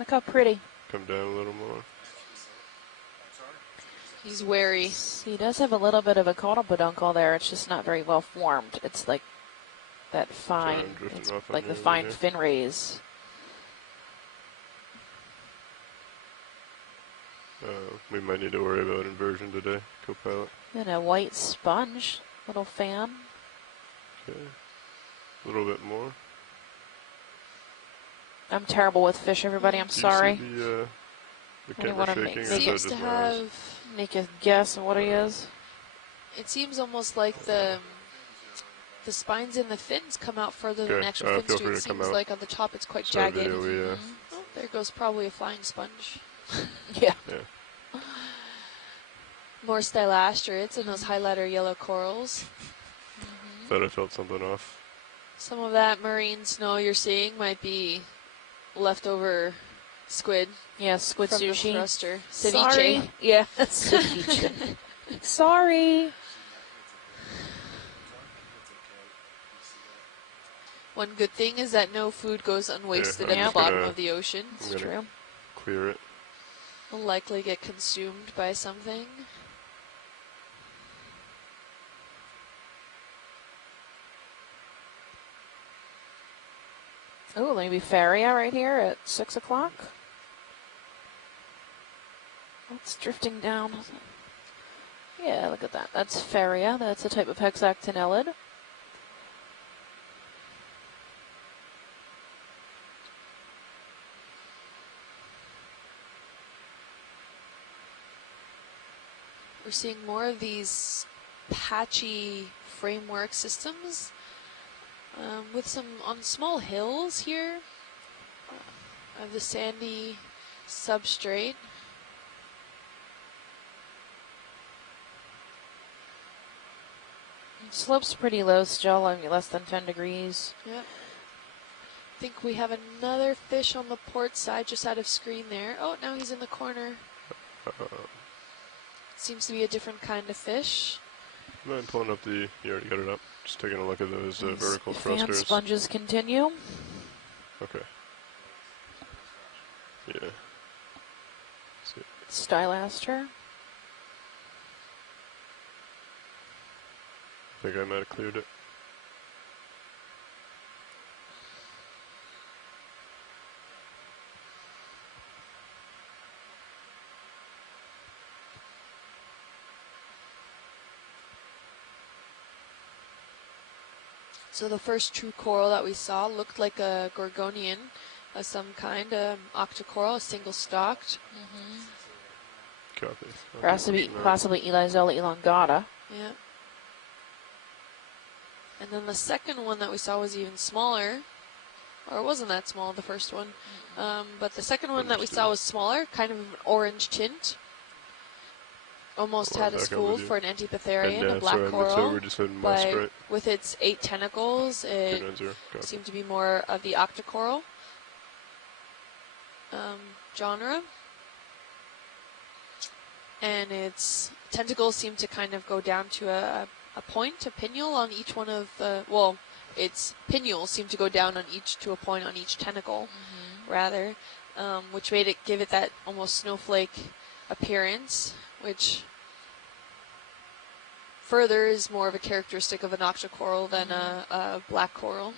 Look how pretty. Come down a little more. He's wary. He does have a little bit of a caudal peduncle there. It's just not very well formed. It's like that fine, it's like the fine fin rays. We might need to worry about inversion today, co-pilot. And a white sponge, little fan. Okay, a little bit more. I'm terrible with fish, everybody. I'm sorry. See the Anyone camera shaking? Seems to have make a guess of what he is. It seems almost like the spines in the fins come out further than actual fins do. It seems like on the top it's quite jagged. Oh, there goes probably a flying sponge. Yeah. More stylastrids and those highlighter yellow corals. Thought I felt something off. Some of that marine snow you're seeing might be leftover squid. Yeah, squid from sushi. The thruster. Sorry. Ceviche. Yeah, ceviche. Sorry. One good thing is that no food goes unwasted at the bottom of the ocean. It's true. Clear it. Will likely get consumed by something. Oh, maybe Faria right here at 6 o'clock. It's drifting down. Yeah, look at that. That's Faria. That's a type of hexactinellid. We're seeing more of these patchy framework systems with some on small hills here of the sandy substrate. Slope's pretty low still, I mean, less than 10 degrees. Yep. I think we have another fish on the port side, just out of screen there. Oh, now he's in the corner. Seems to be a different kind of fish. I'm pulling up the, you already got it up. Just taking a look at those vertical thrusters. Fan sponges continue. Okay. Yeah. Stylaster. I think I might have cleared it. So the first true coral that we saw looked like a gorgonian of some kind, octocoral, single-stalked. Copy. Possibly Elizella elongata. Yeah. And then the second one that we saw was even smaller. Or it wasn't that small, the first one. But the second one that we saw was smaller, kind of an orange tint. Almost had us fooled for an Antipitherian, a black coral. But with its 8 tentacles, it seemed to be more of the octocoral genre. And its tentacles seem to kind of go down to a point, a pinule on each one of the, well, its pinnules seem to go down on each to a point on each tentacle, rather, which made it give it that almost snowflake appearance, which further is more of a characteristic of an octocoral than a black coral.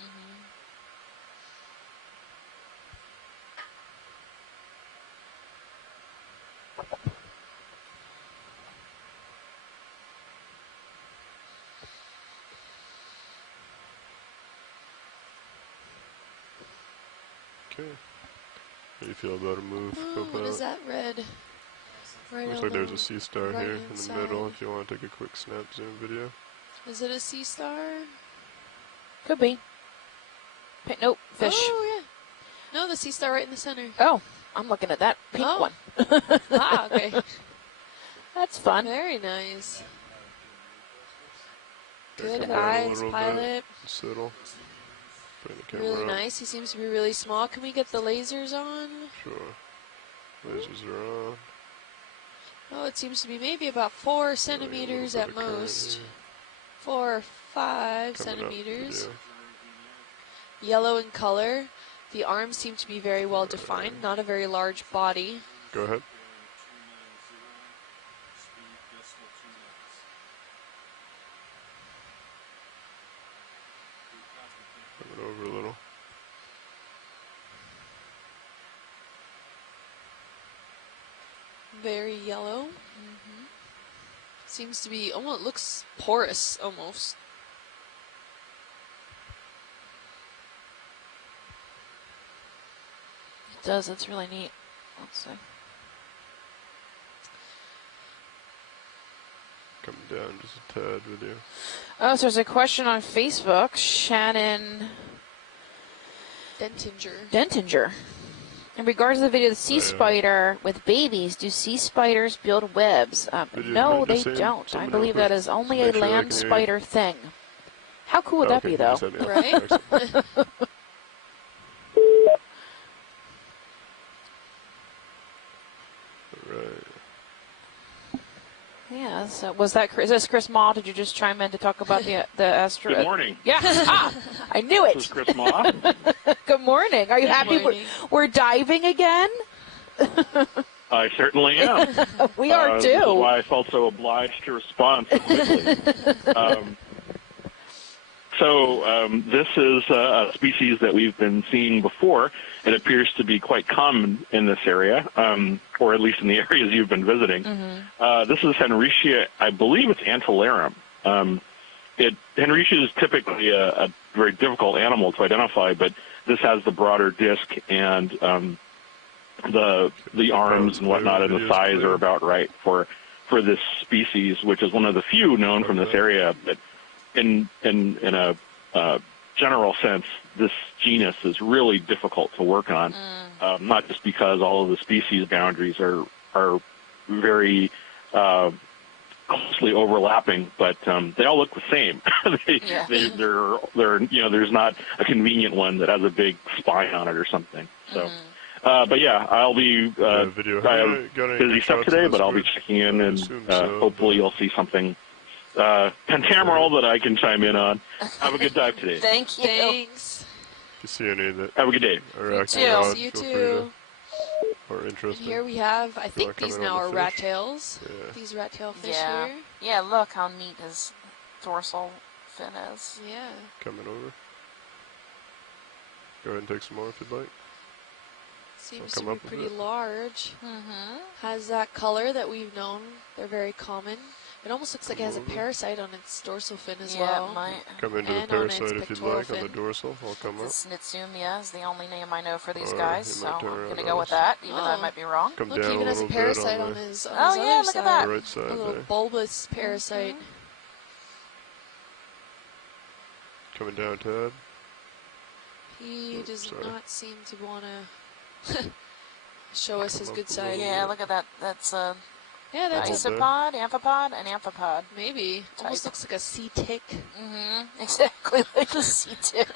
Okay. How do you feel about a move? What is that red? Right. Looks like there's a sea star here in the side. middle if you want to take a quick snap zoom video. Is it a sea star? Could be. Nope, fish. Oh, yeah. No, the sea star right in the center. Oh, I'm looking at that pink one. Ah, okay. That's fun. Very nice. Good Good eyes, pilot. Bit, settle. Bring the camera Really up. nice. He seems to be really small. Can we get the lasers on? Sure. Lasers are on. Oh, it seems to be maybe about 4 centimeters at most. 4 or 5 centimeters. Yellow in color. The arms seem to be very well defined, not a very large body. Go ahead. Bring it over a little. Very yellow. Seems to be, almost looks porous almost. It does. It's really neat. Let's see. Coming down just a tad with you. Oh, so there's a question on Facebook. Shannon Dentinger. In regards to the video of the sea spider with babies, do sea spiders build webs? No, they don't. I believe that is only a land spider thing. How cool would that be, though? Right? Yeah, so was that, is this Chris Maw? Did you just chime in to talk about the astro? Good morning. Yeah, I knew it. This is Chris Maw. Good morning. Are you happy we're diving again? I certainly am. We are too. This is why I felt so obliged to respond so quickly. This is a species that we've been seeing before. It appears to be quite common in this area, or at least in the areas you've been visiting. This is Henricia. I believe it's Antillarum. Henricia is typically a very difficult animal to identify, but this has the broader disc and the arms and whatnot, and the size are about right for this species, which is one of the few known from this area. But in a general sense, this genus is really difficult to work on, not just because all of the species boundaries are very closely overlapping, but they all look the same. There's not a convenient one that has a big spine on it or something. So. But yeah, I'll be I have busy stuff today, but I'll be checking in, and hopefully you'll see something pentameral that I can chime in on. Have a good dive today. Thank you. Thanks. If you see any that have a good day. are acting out, You feel too. free to, or interested. And here we have, I think these now are fish? rat tails. Yeah. These rat tail fish Yeah. here. Yeah, look how neat his dorsal fin is. Yeah. Coming over. Go ahead and take some more if you'd like. Seems to be pretty large. Has that color that we've known. They're very common. It almost looks like it has a parasite on its dorsal fin as well. Yeah, it might. Come into the And on its parasite if you'd pectoral like on the fin. dorsal. I'll come up. Snitsumia is the only name I know for these Or guys, he so might I'm turn going to around go on with us. that, even though I might be wrong. Come Look, down even a has a little parasite bit on on his Oh, other yeah, look side. at that. the right side A little there. bulbous parasite. Coming down, Ted. He does sorry. not seem to want to show us his good side. Yeah, look at that. That's a Yeah, that's a, isopod, amphipod, an amphipod. maybe. Almost looks like a sea tick. Exactly like a sea tick.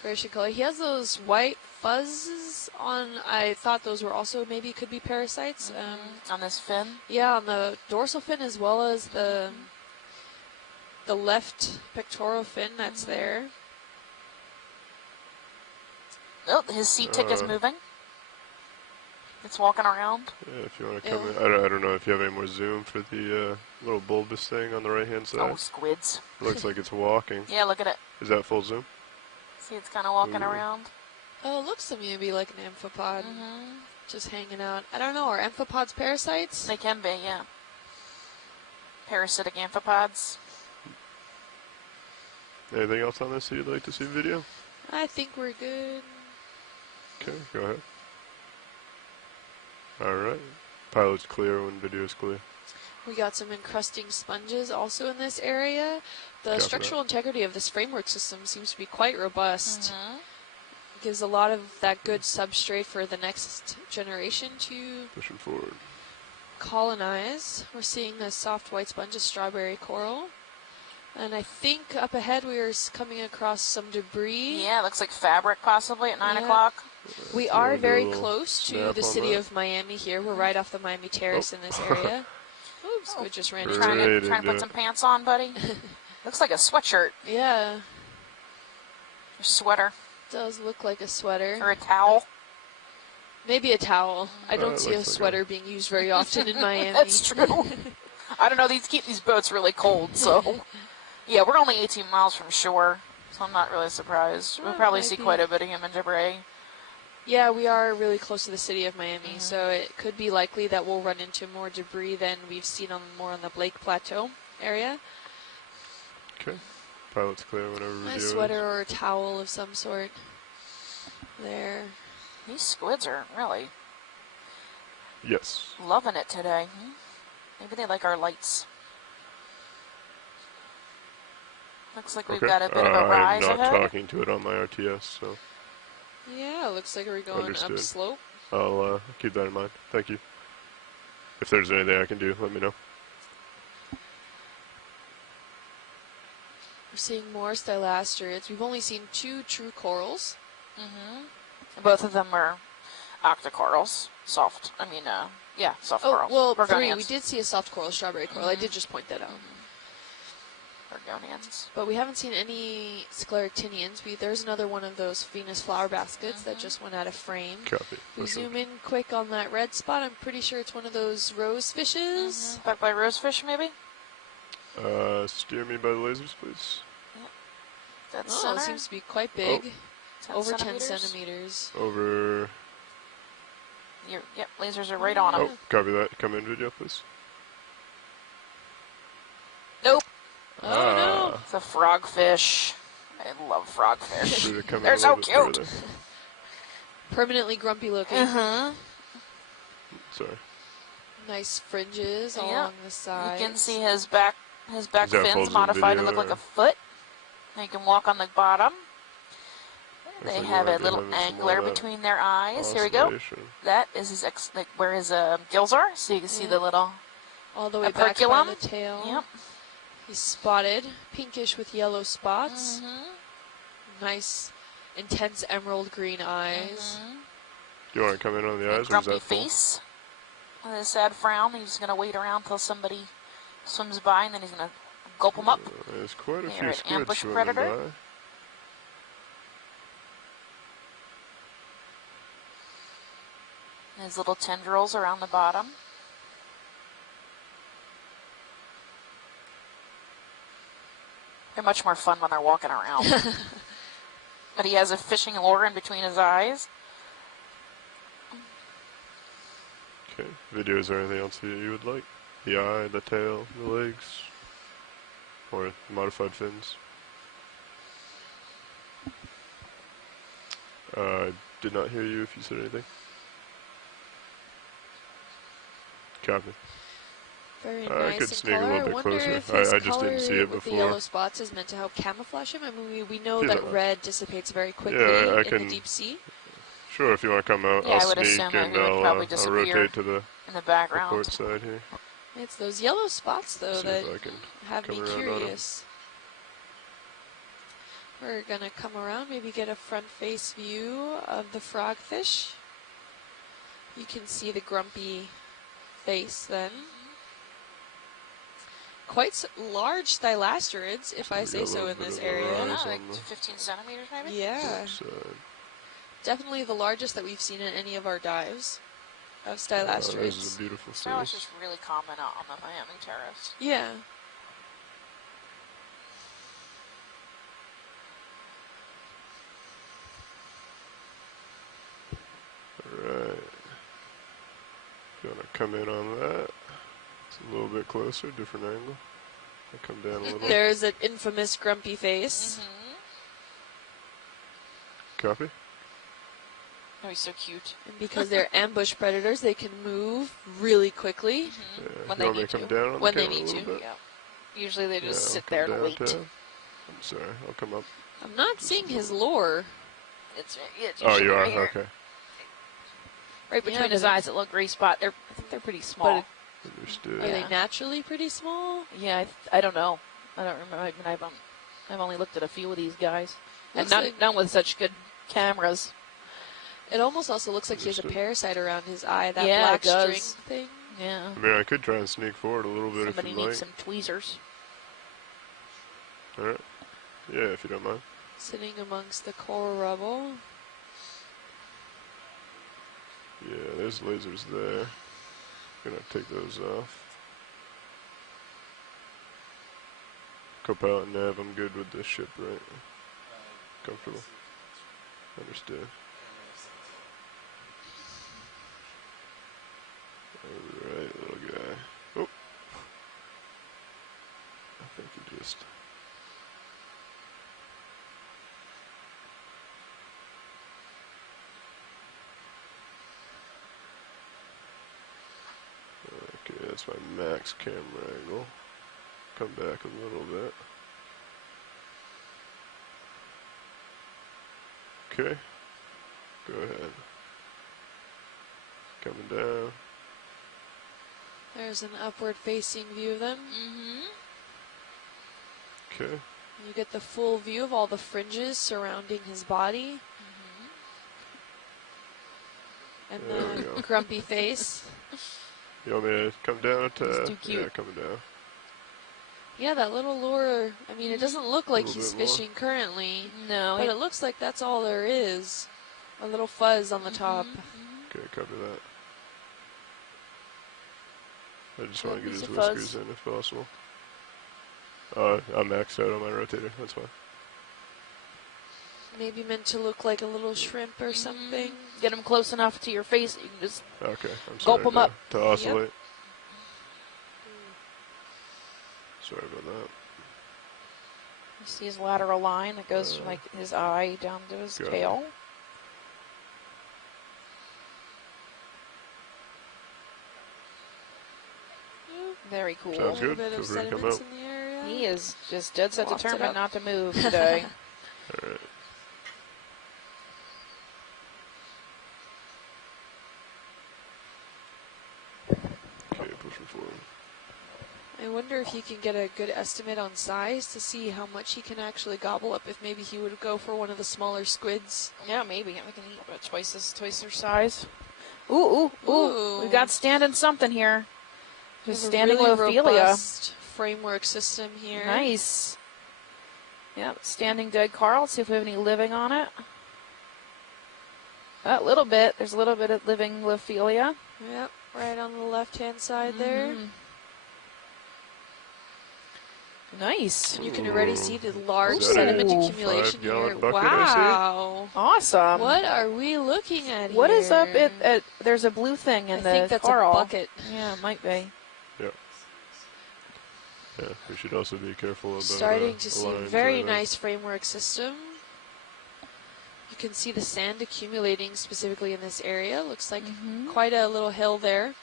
Gracious color. He has those white fuzzes on. I thought those were also maybe could be parasites. On this fin? Yeah, on the dorsal fin as well as the left pectoral fin that's there. Oh, his sea tick is moving. It's walking around. Yeah, if you want to come in. I don't know if you have any more zoom for the little bulbous thing on the right-hand side. Oh, squids. Looks like it's walking. Yeah, look at it. Is that full zoom? See, it's kind of walking around. Oh, it looks to me to be like an amphipod. Just hanging out. I don't know. Are amphipods parasites? They can be, yeah. Parasitic amphipods. Anything else on this that you'd like to see video? I think we're good. Okay, go ahead. All right. Pilot's clear when video's clear. We got some encrusting sponges also in this area. The structural integrity of this framework system seems to be quite robust. It gives a lot of that good substrate for the next generation to pushing forward. Colonize. We're seeing the soft white sponge of strawberry coral. And I think up ahead we are coming across some debris. Yeah, it looks like fabric possibly at 9 o'clock. We are very close to the city of Miami here. We're right off the Miami Terrace in this area. Oops, we just ran into it. Trying to put some pants on, buddy. Looks like a sweatshirt. Yeah. Or sweater. Does look like a sweater. Or a towel. Maybe a towel. I don't see a sweater being used very often in Miami. That's true. I don't know. These keep these boats really cold, so. Yeah, we're only 18 miles from shore, so I'm not really surprised. We'll probably see quite a bit of human debris. Yeah, we are really close to the city of Miami, so it could be likely that we'll run into more debris than we've seen more on the Blake Plateau area. Okay. Pilot's clear whenever video A sweater or a towel of some sort. There. These squids are really loving it today. Maybe they like our lights. Looks like we've got a bit of a rise ahead. I'm not talking to it on my RTS, so. Yeah, looks like we're going upslope. I'll keep that in mind. Thank you. If there's anything I can do, let me know. We're seeing more stylasterids. We've only seen 2 true corals. Both of them are octocorals. Soft. Soft corals. Well, 3. We did see a soft coral, strawberry coral. I did just point that out. Argonians. But we haven't seen any scleractinians. There's another one of those Venus flower baskets that just went out of frame. Copy. We zoom in quick on that red spot. I'm pretty sure it's one of those rose fishes. Back by rosefish, maybe? Steer me by the lasers, please. Yep. That's it seems to be quite big. Over 10 centimeters. Over. Yep, lasers are right on them. Oh, copy that. Come in video, please. Nope. Oh, no. It's a frogfish. I love frogfish. They're so cute. Permanently grumpy looking. Sorry. Nice fringes along the sides. You can see his back fins modified to look like a foot. And you can walk on the bottom. They have a little angler between their eyes. Here we go. That is his where his gills are. So you can see the little all the way back by the tail. Yep. He's spotted, pinkish with yellow spots. Nice, intense emerald green eyes. Do you want to come in on the eyes? Grumpy face. With a sad frown. He's going to wait around till somebody swims by, and then he's going to gulp them up. There's quite a few squids ambush swimming predator. by. And his little tendrils around the bottom. They're much more fun when they're walking around. But he has a fishing lure in between his eyes. Okay. Videos or anything else that you would like? The eye, the tail, the legs, or modified fins? I did not hear you if you said anything. Copy. Very nice I could sneak color. a little bit closer. I just didn't see it before. The yellow spots is meant to help camouflage him. I mean, we know that red dissipates very quickly in the deep sea. Sure, if you want to come out, I'll sneak and I'll rotate to the background. port side here. It's those yellow spots, though, that have me curious. We're going to come around, maybe get a front face view of the frogfish. You can see the grumpy face then. Quite large thylasterids, if I say so, in this area. Like 15 centimeters, maybe? Yeah. Definitely the largest that we've seen in any of our dives of stylasterids. This is a beautiful size. Now it's just really common out on the Miami Terrace. Yeah. Alright. You want to come in on that? It's a little bit closer, different angle. I'll come down a little. There's an infamous grumpy face. Copy. Oh, he's so cute. And because they're ambush predators, they can move really quickly. Yeah, When you they want me need to come to. down on When the they camera need a to. little bit? Yeah. Usually they just I'll sit come there and down, wait. Tab. I'm sorry, I'll come up. I'm not seeing his lure. It's Oh, you are? right here. Okay. Right between Yeah, his but eyes, a little gray spot. I think they're pretty small. Understood. Are they Yeah. naturally pretty small? Yeah, I don't know. I don't remember. I mean, I've only looked at a few of these guys, and Looks like- none with such good cameras. It almost also looks like he has a parasite around his eye, that Yeah, black it does. string thing. Yeah. I mean, I could try and sneak forward a little bit Somebody if you needs like. some tweezers. All right. Yeah, if you don't mind. Sitting amongst the coral rubble. Yeah, there's lasers there. Gonna take those off. Co-pilot nav, I'm good with this ship, right? Comfortable. Understood. Alright, little guy. Oh. I think he just... Okay, that's my max camera angle. Come back a little bit. Okay. Go ahead. Coming down. There's an upward facing view of them. Mm-hmm. Okay. You get the full view of all the fringes surrounding his body. And There we the go. grumpy face. You want me to come down a tad? He's too cute. Yeah, coming down. Yeah, that little lure. I mean, it doesn't look like Little he's bit more. fishing currently, No, but it looks like that's all there is. A little fuzz on the top. Okay, copy that. I just Yeah, want to get piece his of whiskers fuzz. in if possible. I'm maxed out on my rotator. That's fine. Maybe meant to look like a little shrimp or something. Get them close enough to your face that you can just Okay, I'm Gulp sorry 'em up. to oscillate. Sorry about that. you see his lateral line that goes from like his eye down to his Got it. tail. Very cool. Sounds A little good. bit Feel of free to come sediments out. in the area. He is just dead set Wafted determined up. not to move today. Alright. Okay, pushing forward. I wonder if you can get a good estimate on size to see how much he can actually gobble up. If maybe he would go for one of the smaller squids. Yeah, maybe. We can eat about twice their size. Ooh, ooh, ooh. Ooh. We got standing something here. We Just have a standing really Lophelia. robust framework system here. Nice. Yep, standing dead Carl. Let's see if we have any living on it. A little bit. There's a little bit of living Lophelia. Yep, right on the left-hand side there. Nice. And you can already see the large Is that a sediment accumulation 5-gallon here. bucket I see? Wow. Awesome. What are we looking at What here? is up at there's a blue thing in I the think that's Carl. a bucket. Yeah, it might be. Yep. Yeah, we should also be careful about Starting to see lines very right there. nice framework system. You can see the sand accumulating specifically in this area. Looks like quite a little hill there.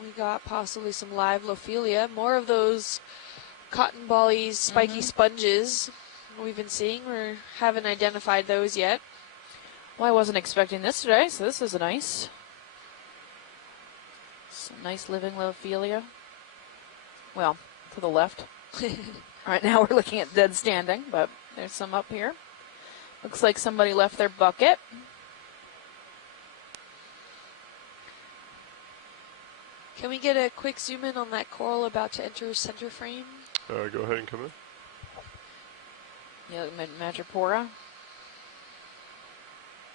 We got possibly some live Lophelia. More of those cotton bollies, spiky sponges we've been seeing. We haven't identified those yet. Well, I wasn't expecting this today, so this is nice. Some nice living Lophelia. Well, to the left. Right now we're looking at dead standing, but there's some up here. Looks like somebody left their bucket. Can we get a quick zoom in on that coral about to enter center frame? Go ahead and come in. Yeah, Madrepora.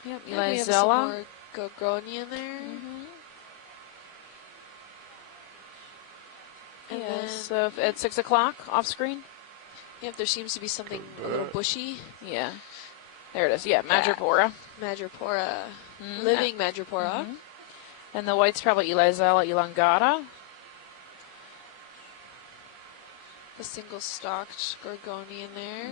Yep, And we have some Elizella. more Gogoni in there. And Yeah, then, so at 6 o'clock off screen. yep, there seems to be something a little bushy. Yeah. There it is. Yeah, Madrepora. Madrepora. Living Madrepora. And the white's probably Elizella elongata. The single-stalked Gorgoni in there.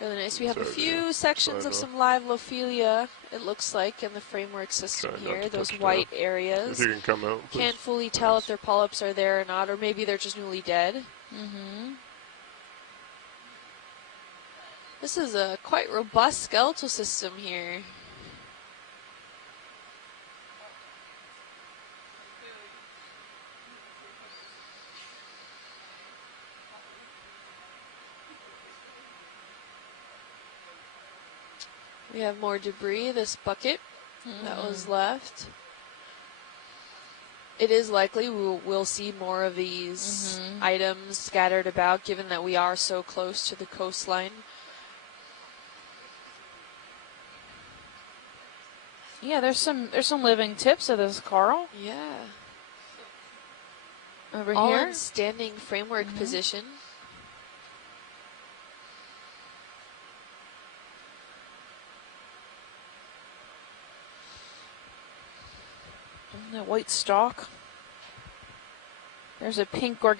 Really nice. We have a few sections of some live Lophelia, it looks like, in the framework system here. Those white areas. If you can come out, please. Can't fully tell if their polyps are there or not, or maybe they're just newly dead. This is a quite robust skeletal system here. We have more debris, this bucket that was left. It is likely we'll see more of these items scattered about, given that we are so close to the coastline. Yeah, there's some living tips of this coral. Yeah. Over all here. In standing framework position. That white stalk. There's a pink